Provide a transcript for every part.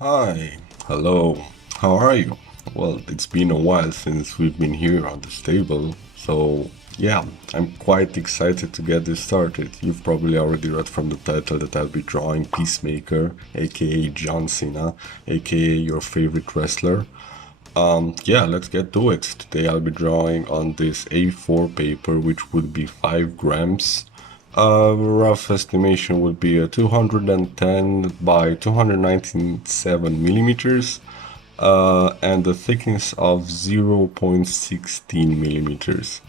Hi, hello, how are you? Well, it's been a while since we've been here on this table, so yeah, I'm quite excited to get this started. You've probably already read from the title that I'll be drawing Peacemaker, aka John Cena, aka your favorite wrestler. Yeah, let's get to it. Today I'll be drawing on this A4 paper, which would be 5 grams. Rough estimation would be a 210 by 297 millimeters, and a thickness of 0.16 millimeters.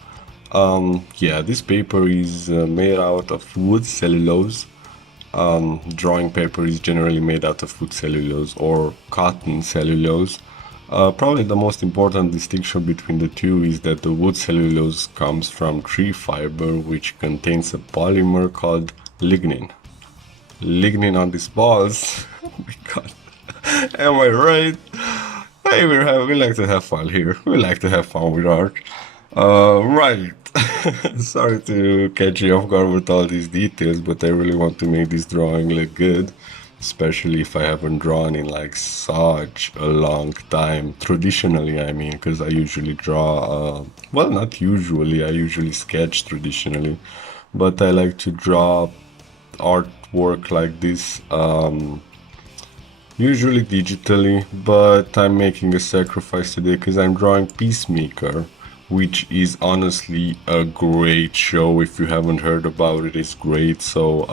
Yeah, this paper is made out of wood cellulose. Drawing paper is generally made out of wood cellulose or cotton cellulose. Probably the most important distinction between the two is that the wood cellulose comes from tree fiber, which contains a polymer called lignin. Lignin on these balls. Oh my god. Am I right? Hey, we like to have fun here. We like to have fun with art. Right. Sorry to catch you off guard with all these details, but I really want to make this drawing look good, especially if I haven't drawn in like such a long time. Traditionally, I mean, because I usually draw, well, not usually, I usually sketch traditionally, but I like to draw artwork like this. Usually digitally, but I'm making a sacrifice today because I'm drawing Peacemaker, which is honestly a great show. If you haven't heard about it, it's great. So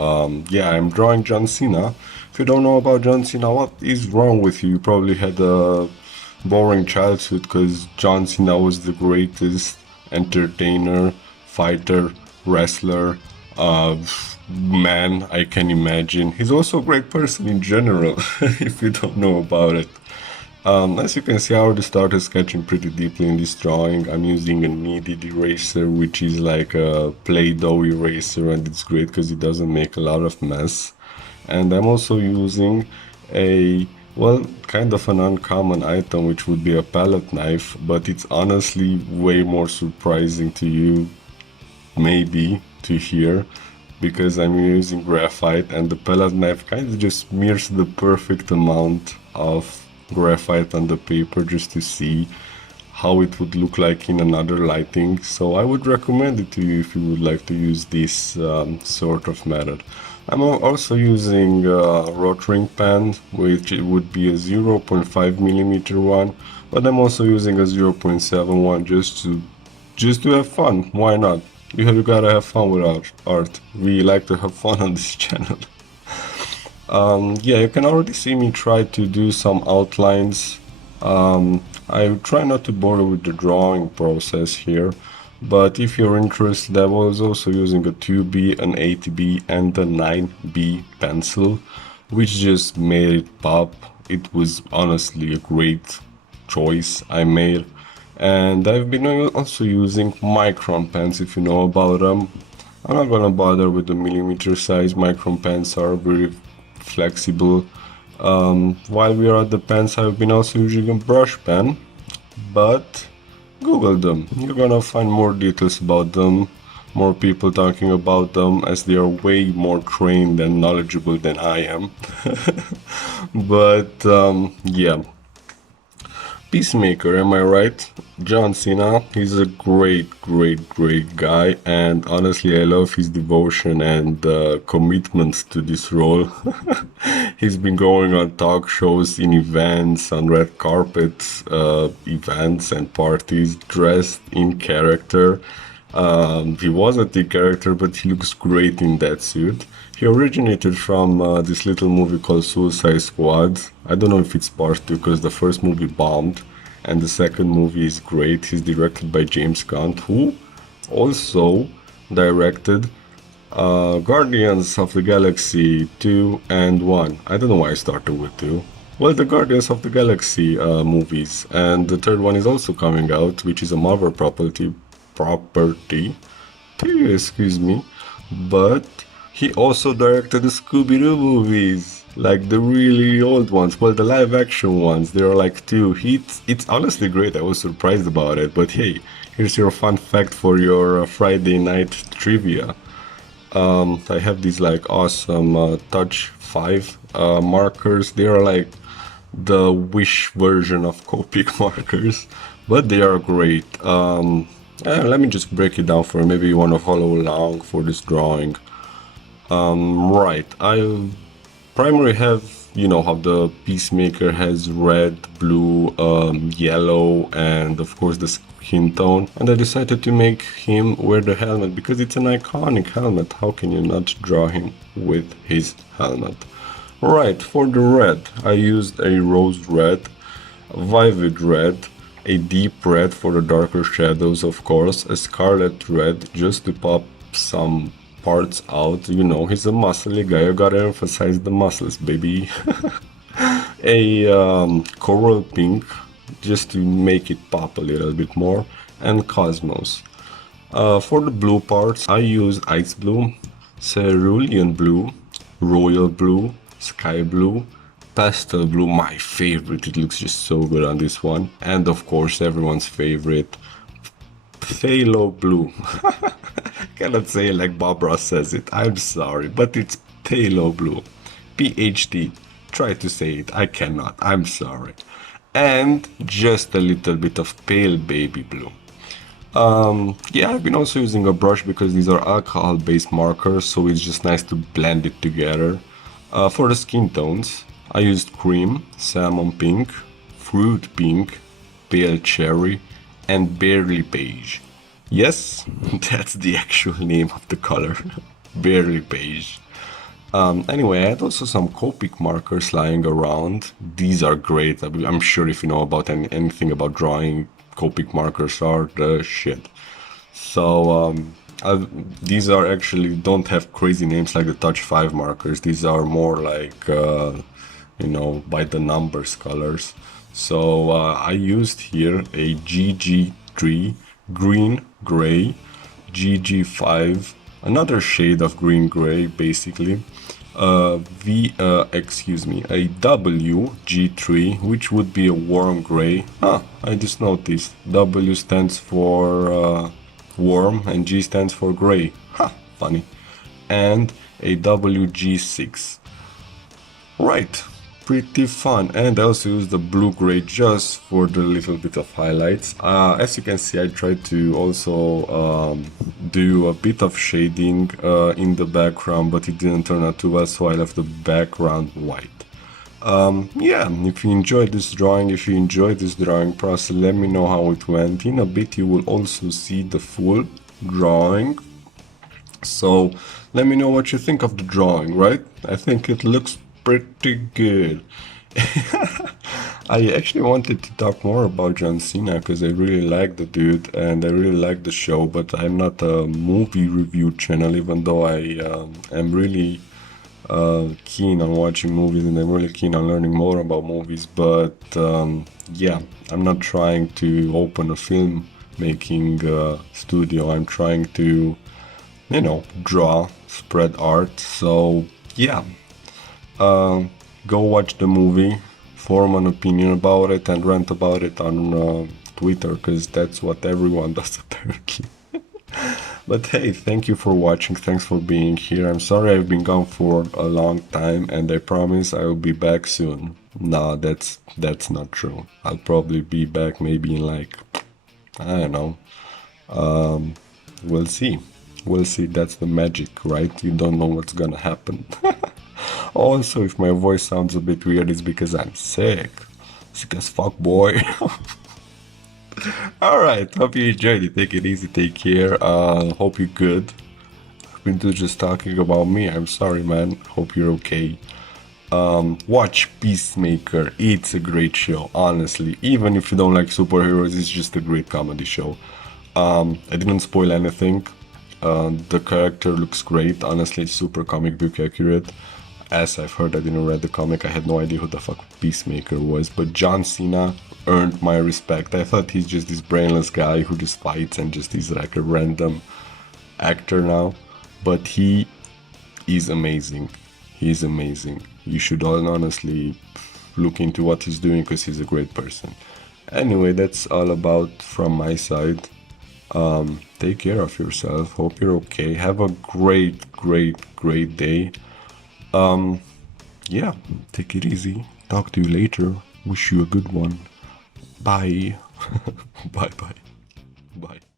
yeah, I'm drawing John Cena. If you don't know about John Cena, what is wrong with you? You probably had a boring childhood because John Cena was the greatest entertainer, fighter, wrestler, uh, man I can imagine. He's also a great person in general, if you don't know about it. As you can see, I already started sketching pretty deeply in this drawing. I'm using a kneaded eraser, which is like a Play-Doh eraser, and it's great because it doesn't make a lot of mess. And I'm also using a, well, kind of an uncommon item, which would be a palette knife, but it's honestly way more surprising to you, maybe, to hear, because I'm using graphite, and the palette knife kind of just smears the perfect amount of graphite on the paper just to see how it would look like in another lighting. So I would recommend it to you if you would like to use this sort of method. I'm also using a rotring pen, which it would be a 0.5 millimeter one, but I'm also using a 0.7 one just to have fun. Why not? You gotta have fun with art. We like to have fun on this channel. Yeah, you can already see me try to do some outlines. I try not to bother with the drawing process here, but if you're interested, I was also using a 2B, an 8B, and a 9B pencil, which just made it pop. It was honestly a great choice I made. And I've been also using micron pens, if you know about them. I'm not gonna bother with the millimeter size. Micron pens are very flexible. While we are at the pens, I've been also using a brush pen, but Google them. You're gonna find more details about them, more people talking about them, as they are way more trained and knowledgeable than I am. But yeah. Peacemaker, am I right? John Cena, he's a great guy, and honestly, I love his devotion and commitment to this role. He's been going on talk shows, in events, on red carpets, events and parties, dressed in character. He wasn't the character, but he looks great in that suit. He originated from this little movie called Suicide Squad. I don't know if it's part 2 because the first movie bombed, and the second movie is great. He's directed by James Gunn, who also directed Guardians of the Galaxy 2 and 1. I don't know why I started with 2. Well, the Guardians of the Galaxy movies, and the third one is also coming out, which is a Marvel property, excuse me, but he also directed the Scooby-Doo movies, like the really old ones, well, the live-action ones. There are like 2. It's honestly great. I was surprised about it, but hey, here's your fun fact for your Friday night trivia. I have these like awesome Touch 5 markers. They are like the Wish version of Copic markers, but they are great. Let me just break it down for you. Maybe you want to follow along for this drawing. Right, I primarily have, you know, how the Peacemaker has red, blue, yellow, and of course the skin tone. And I decided to make him wear the helmet because it's an iconic helmet. How can you not draw him with his helmet? Right, for the red, I used a rose red, vivid red, a deep red for the darker shadows, of course, a scarlet red just to pop some parts out. You know, he's a muscly guy, you gotta emphasize the muscles, baby. A coral pink just to make it pop a little bit more, and cosmos. For the blue parts, I use ice blue, cerulean blue, royal blue, sky blue, pastel blue, my favorite, it looks just so good on this one, and of course everyone's favorite, phthalo blue. Cannot say it like Bob Ross says it, I'm sorry, but it's phthalo blue. PhD, try to say it, I cannot, I'm sorry. And just a little bit of pale baby blue. Yeah, I've been also using a brush because these are alcohol-based markers, so it's just nice to blend it together. For the skin tones, I used cream, salmon pink, fruit pink, pale cherry, and barely beige. Yes, that's the actual name of the color, barely beige. Anyway, I had also some Copic markers lying around. These are great. I'm sure if you know about anything about drawing, Copic markers are the shit. So these are actually don't have crazy names like the Touch 5 markers. These are more like, you know, by the numbers colors. So I used here a GG3 green gray, GG5, another shade of green gray basically, a WG3, which would be a warm gray. I just noticed W stands for warm and G stands for gray. Funny. And a WG6. Right, pretty fun. And I also use the blue-gray just for the little bit of highlights. As you can see, I tried to also do a bit of shading in the background, but it didn't turn out too well, so I left the background white. Yeah, if you enjoyed this drawing process, let me know how it went. In a bit you will also see the full drawing, so let me know what you think of the drawing, right? I think it looks pretty good. I actually wanted to talk more about John Cena because I really like the dude and I really like the show, but I'm not a movie review channel, even though I am really keen on watching movies and I'm really keen on learning more about movies. But yeah, I'm not trying to open a film making studio. I'm trying to, you know, draw, spread art. So yeah, go watch the movie, form an opinion about it, and rant about it on Twitter, because that's what everyone does apparently. But hey, thank you for watching, thanks for being here. I'm sorry I've been gone for a long time, and I promise I will be back soon. Nah, that's not true. I'll probably be back maybe in like, I don't know. We'll see. We'll see, that's the magic, right? You don't know what's gonna happen. Also, if my voice sounds a bit weird, it's because I'm sick. Sick as fuck, boy. Alright, hope you enjoyed it. Take it easy, take care. Hope you're good. I've been just talking about me. I'm sorry, man. Hope you're okay. Watch Peacemaker. It's a great show, honestly. Even if you don't like superheroes, it's just a great comedy show. I didn't spoil anything. The character looks great. Honestly, it's super comic book accurate. As I've heard, I didn't read the comic. I had no idea who the fuck Peacemaker was. But John Cena earned my respect. I thought he's just this brainless guy who just fights and just is like a random actor now. But he is amazing. He's amazing. You should all honestly look into what he's doing because he's a great person. Anyway, that's all about from my side. take care of yourself. Hope you're okay. Have a great, great, great day. Yeah, take it easy. Talk to you later. Wish you a good one. Bye. Bye bye. Bye.